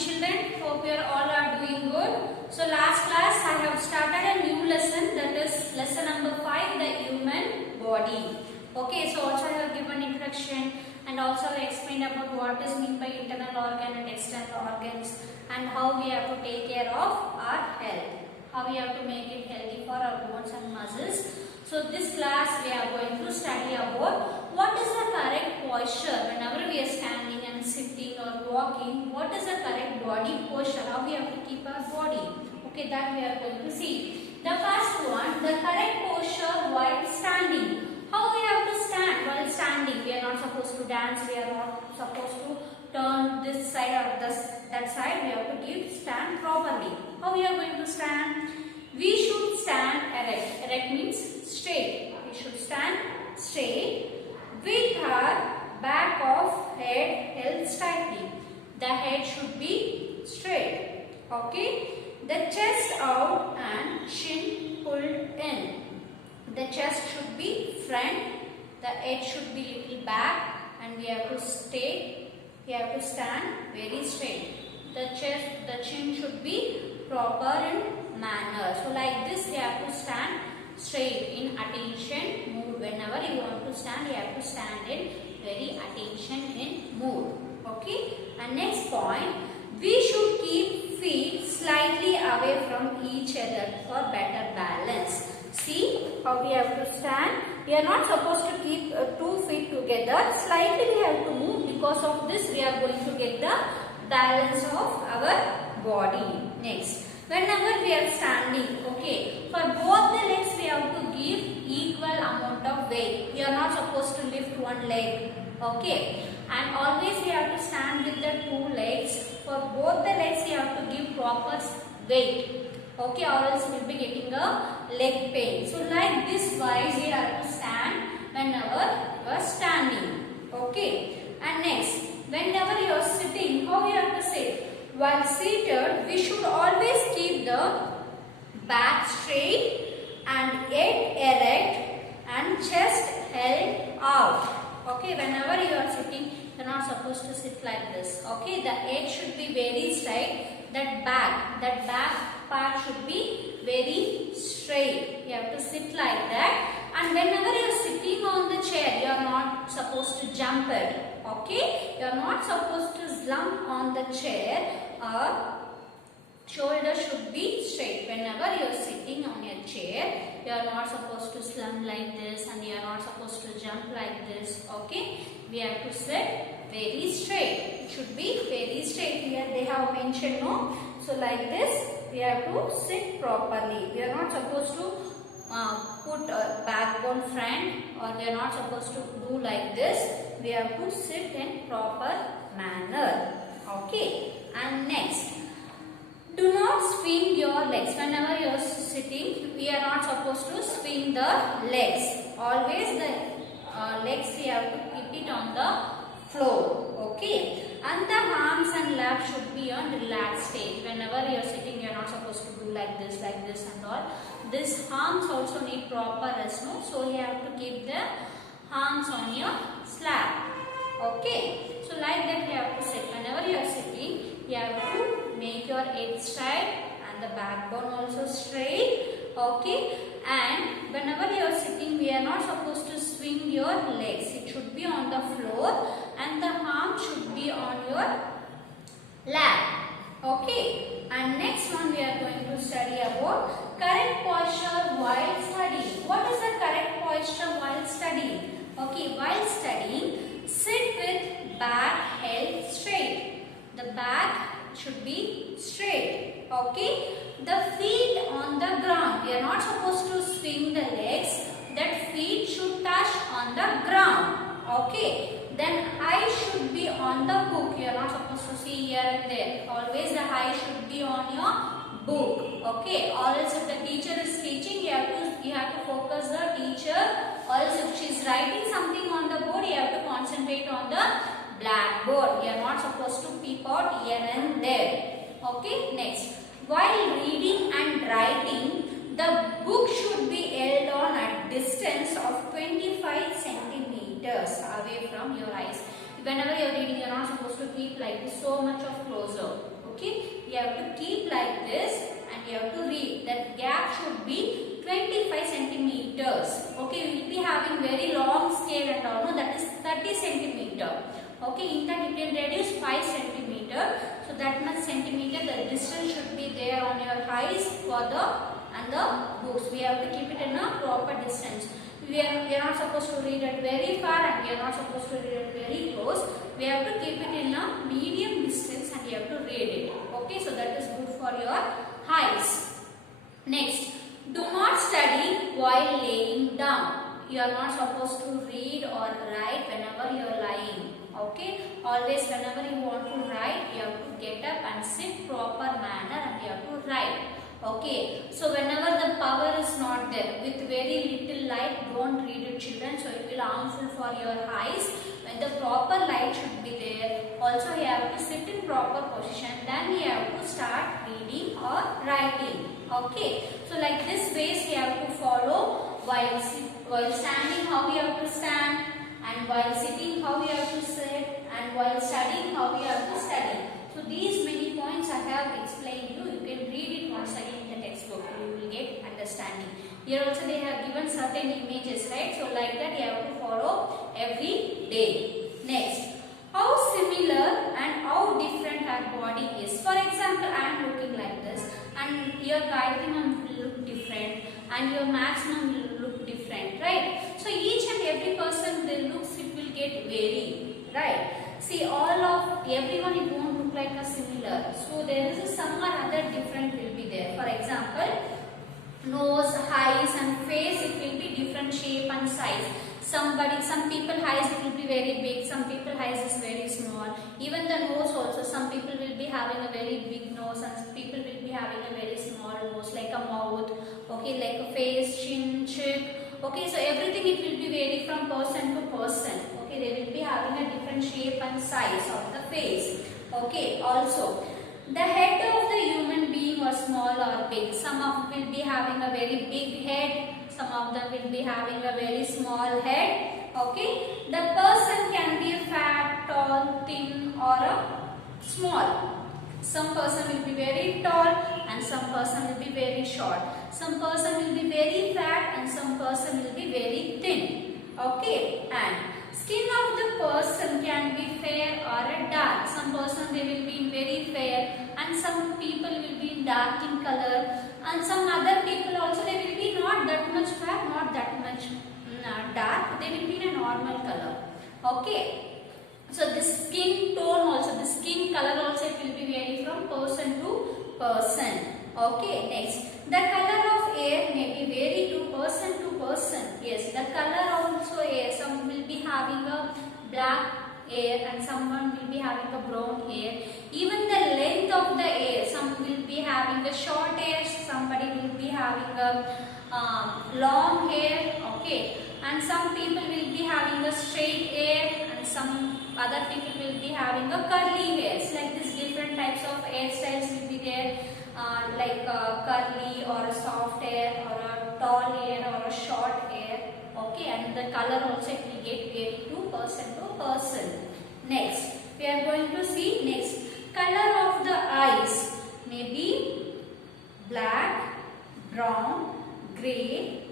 children. Hope you all are doing good. So last class I have started a new lesson, that is lesson number 5, the human body. Okay, so also I have given introduction and also I explained about what is meant by internal organ and external organs and how we have to take care of our health. How we have to make it healthy for our bones and muscles. So this class we are going to study about what is the correct posture whenever we are standing and sitting or walking. What is the correct body posture? How we have to keep our body. Okay, that we are going to see. The first one, the correct posture while standing. How we have to stand while standing? We are not supposed to dance. We are not supposed to turn this side or that side. We have to stand properly. How we are going to stand? We should stand erect. Erect means straight. We should stand straight with our back of head held tightly. The head should be straight. Okay. The chest out and chin pulled in. The chest should be front. The head should be little back, and we have to stay. We have to stand very straight. The chest, the chin should be proper in manner. So like this, you have to stand straight in attention mood. Whenever you want to stand, you have to stand in very attention in mood. Okay. And next point, we should keep feet slightly away from each other for better balance. See how we have to stand. We are not supposed to keep 2 feet together. Slightly we have to move. Because of this, we are going to get the balance of our body. Next, whenever we are standing, okay, for both the legs we have to give equal amount of weight. We are not supposed to lift one leg, okay, and always we have to stand with the 2 legs. For both the legs we have to give proper weight, okay, or else we will be getting a leg pain. So like this wise we have to stand whenever you are standing, okay. And next, whenever you are sitting, how you have to sit? While seated, we should always keep the back straight and head erect and chest held out. Okay, whenever you are sitting, you are not supposed to sit like this. Okay, the head should be very straight. That back part should be very straight. You have to sit like that. And whenever you are sitting on the chair, you are not supposed to jump it. Okay, you are not supposed to slump on the chair. Shoulder should be straight. Whenever you are sitting on your chair, you are not supposed to slump like this and you are not supposed to jump like this. Okay, we have to sit very straight. It should be very straight. Here they have mentioned, no. So like this, we have to sit properly. We are not supposed to put a backbone front, or we are not supposed to do like this. We have to sit in proper manner. Okay. And next, do not swing your legs. Whenever you are sitting, we are not supposed to swing the legs. Always the legs we have to keep it on the floor. Okay. And the arms and laps should be on relaxed state. Whenever you are sitting, you are not supposed to do like this and all. This arms also need proper rest, no? So you have to keep the arms on your slab. Okay. So like that you have to sit. Whenever you are sitting, you have to make your head straight and the backbone also straight. Okay. And whenever you are sitting, we are not supposed to swing your legs. It should be on the floor and the arm should be on your lap. Okay. And next one we are going to study about correct posture while studying. What is the correct posture while studying? Okay, while studying, sit with back held straight. The back should be straight. Okay. The feet on the ground. We are not supposed to swing the legs. That feet should touch on the ground. Okay. Then eyes should be on the book. You are not supposed to see here and there. Always the eye should be on your book. Okay. Or else if the teacher is teaching, you have to focus the teacher. Or else if she is writing something on the board, you have to concentrate on the blackboard. You are not supposed to peep out here and there. Okay. Next, while reading and writing, the book should be held on a distance of 25 centimeters away from your eyes. Whenever you are reading, you are not supposed to keep like this so much of closer. Okay, you have to keep like this and you have to read. That gap should be 25 centimeters. Okay, we will be having very long scale and all. No, that is 30 centimeter. Okay, in that you can reduce 5 centimeter. So that much centimeter the distance should be there on your eyes for the and the books. We have to keep it in a proper distance. We are not supposed to read it very far and we are not supposed to read it very close. We have to keep it in a medium distance and you have to read it. Okay, so that is good for your eyes. Next, do not study while laying down. You are not supposed to read or write whenever you are lying. Okay, always whenever you want to write, you have to get up and sit proper manner and you have to write. Okay, so whenever the power is not there, with very little light, don't read it, children. So it will harmful for your eyes. When the proper light should be there, also you have to sit in proper position. Then you have to start reading or writing. Okay, so like this ways we have to follow while standing, how we have to stand, and while sitting, how we have to sit, and while studying, how we have to study. So these many points I have explained you. You can read it once again in the textbook. You will get understanding. Here also they have given certain images, right? So like that you have to follow every day. Next, how similar and how different our body is. For example, I am looking like this, and your diagram will look different, and your maximum will look different, right? So each and every person will looks it will get vary, right? See, everyone it won't look like a similar. So there is some or other different will be there. For example, nose, eyes and face it will be different shape and size. Some people eyes it will be very big, some people eyes is very small. Even the nose also, some people will be having a very big nose and some people will be having a very small nose, like a mouth, okay, like a face, chin, cheek. Okay, so everything it will be vary from person to person. Okay, they will be having a different shape and size of the face. Okay, also the head of the human being was small or big. Some of will be having a very big head, some of them will be having a very small head. Okay, the person can be fat, tall, thin or a small. Some person will be very tall and some person will be very short. Some person will be very fat and some person will be very thin. Okay, and skin of the person can be fair or a dark. Some person they will be very fair and some people will be dark in color, and some other people also they will be not that much fair, not that much dark. They will be in a normal color. Okay. So this skin tone also, the skin color also it will be vary from person to person. Okay, next, the color of hair may be vary to person to person. Yes, the color also hair, some will be having a black hair and someone will be having a brown hair. Even the length of the hair, some will be having a short hair, somebody will be having a long hair. Okay, and some people will be having a straight hair and some other people will be having a curly hairs. Like this different types of hairstyles will be there, like curly or a soft hair or a tall hair or a short hair. Okay, and the color also it will get vary to person. Next, we are going to see next, color of the eyes may be black, brown, grey,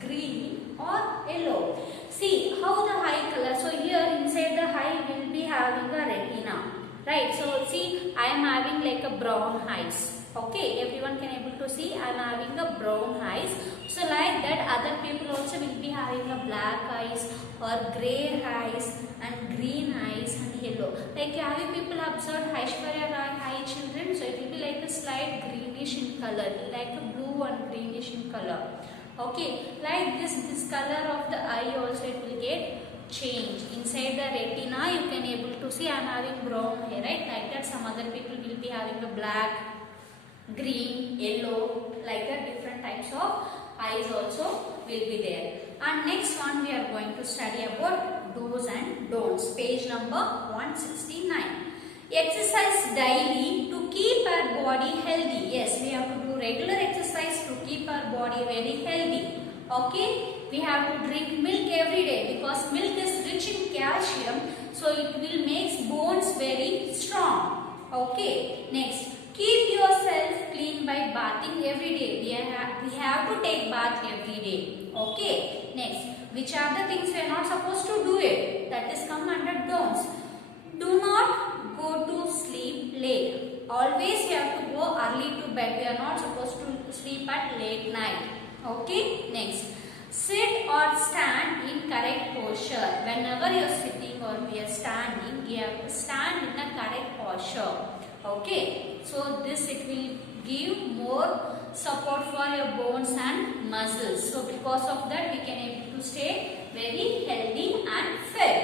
green or yellow. See how the eye color. So here inside the eye will be having a retina, right? So see, I am having like a brown eyes. Okay, everyone can able to see I am having a brown eyes. So like that, other people also will be having a black eyes or grey eyes and green eyes and yellow. Like have you people observed Aishwarya Rai eye, children? So it will be like a slight greenish in color, like a blue and greenish in color. Okay, like this color of the eye also it will get change. Inside the retina you can able to see I am having brown hair, right? Like that some other people will be having a black, green, yellow, like that different types of eyes also will be there. And next one we are going to study about do's and don'ts. Page number 169. Exercise daily to keep our body healthy. Yes, we have to do regular exercise to keep our body very healthy. Okay, we have to drink milk every day because milk is rich in calcium, so it will make bones very strong. Okay, next, bath every day. Okay. Next, which are the things we are not supposed to do it? That is come under don'ts. Do not go to sleep late. Always we have to go early to bed. We are not supposed to sleep at late night. Okay. Next, sit or stand in correct posture. Whenever you are sitting or we are standing, you have to stand in a correct posture. Okay. So this it will give more support for your bones and muscles. So because of that we can able to stay very healthy and fit.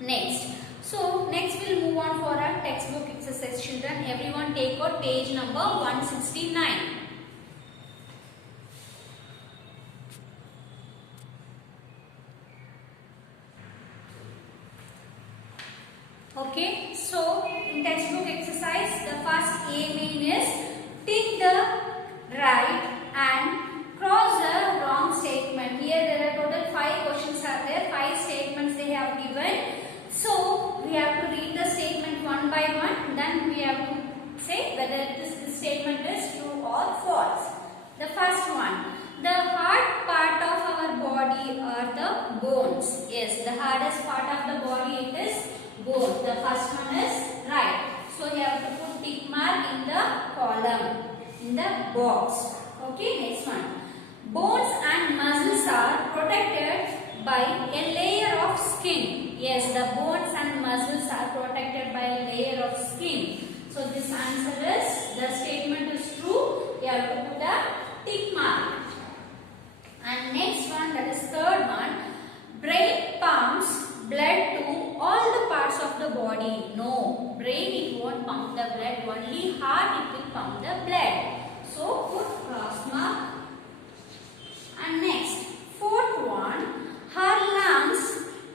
Next. So next we'll move on for our textbook exercise, children. Everyone take out page number 169. Okay, so in textbook exercise, the first A main is tick the right and cross the wrong statement. Here there are total 5 questions are there, 5 statements they have given. So we have to read the statement one by one, then we have to say whether this statement is true or false. The first one, the hard part of our body are the bones. Yes, the hardest part of the body it is bone. The first one is right. So you have to put tick mark in the column, in the box. Okay, next one. Bones and muscles are protected by a layer of skin. Yes, the bones and muscles are protected by a layer of skin. So this answer is, the statement is true. You have to put a tick mark. And next one, that is third one. Brain pumps blood to all the parts of the body. No, brain it won't pump the blood, only heart it will pump the blood. So put cross mark. And next, fourth one, her lungs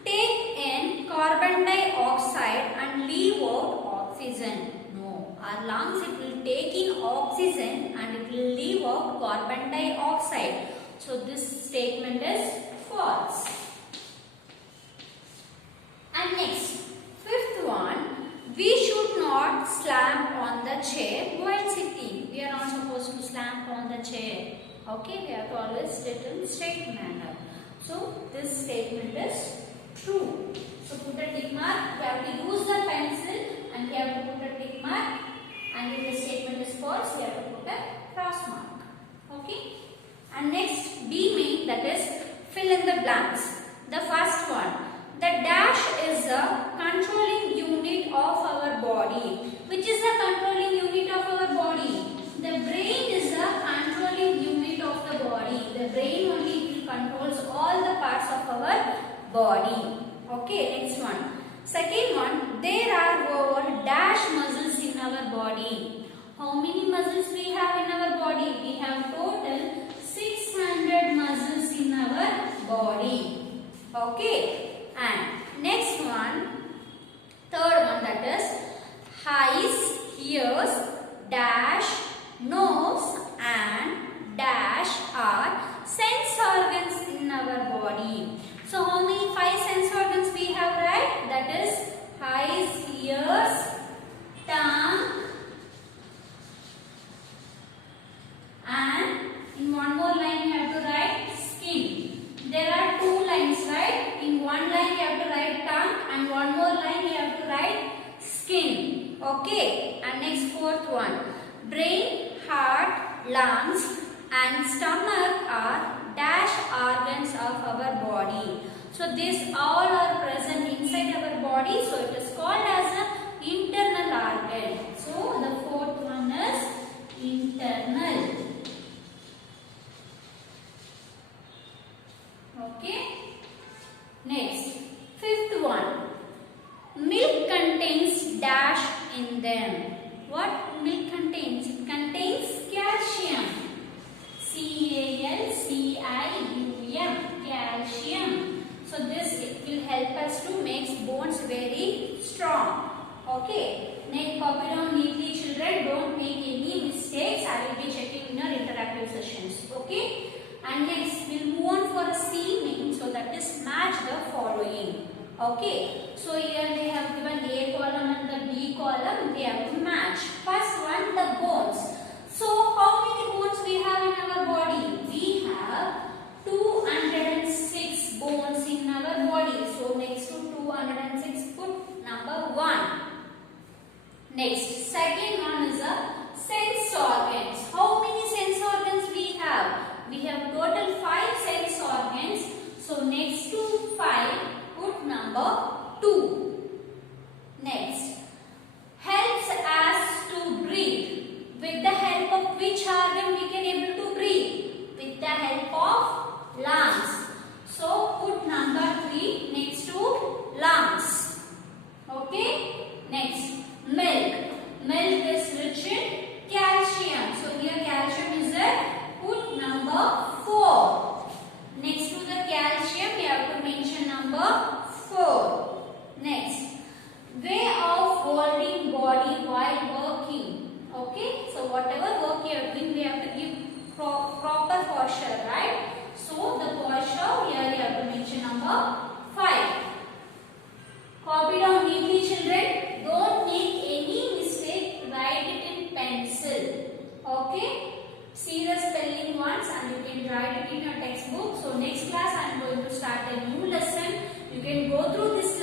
take in carbon dioxide and leave out oxygen. No, our lungs it will take in oxygen and it will leave out carbon dioxide. So this statement is false. And next, fifth one, we should not slam on the chair while sitting. We are not supposed to slam on the chair. Okay, we have to always sit in straight manner. So this statement is true. So put a tick mark. We have to use the pencil and we have to put a tick mark. And if the statement is false, we have to put a cross mark. Okay. And next, B main, that is fill in the blanks. The first one, the dash is the controlling unit of our body. Which is the controlling unit of our body? The brain is the controlling unit of the body. The brain only controls all the parts of our body. Okay, next one. Second one, there are over dash muscles in our body. How many muscles we have in our body? We have total 600 muscles in our body. Okay. And next one, third one, that is eyes, ears, dash, nose and dash are sense organs in our body. So how many 5 sense organs we have, right? That is eyes, ears, tongue and in one more line you have to write skin. There are 2 lines, right? In one line you have to write tongue and one more line you have to write skin. Okay. And next, fourth one. Brain, heart, lungs and stomach are dash organs of our body. So these all are present inside our body. So it is called as an internal organ. So the fourth one is internal. Okay. Next, fifth one. Milk contains dash in them. What milk contains? It contains calcium. C-A-L-C-I-U-M. Calcium. So this it will help us to make bones very strong. Okay. Next, copy down neatly, children. Don't make any mistakes. I will be checking in your interactive sessions. Okay. And next, we'll move on for a C main. So that is match the following. Okay. So here they have given A column and the B column. They have to match. First one, the bones. So how many bones we have in our body? We Next, second one is a sense organs. How many sense organs we have? We have total 5 sense organs. So next to 5, put number 2. Next, helps us to breathe. With the help of which organ we can able to breathe? With the help of lungs. So put number 3 next to lungs. Okay. Next, milk. Milk is rich in calcium. So here calcium is at put number 4. Next to the calcium we have to mention number 4. Next, way of holding body while working. Okay, so whatever work you are doing, we have to give proper posture, right? So the posture here you have to mention number 5. Copy down neatly, children. Don't make any mistake. Write it in pencil. Okay? See the spelling once and you can write it in your textbook. So next class I am going to start a new lesson. You can go through this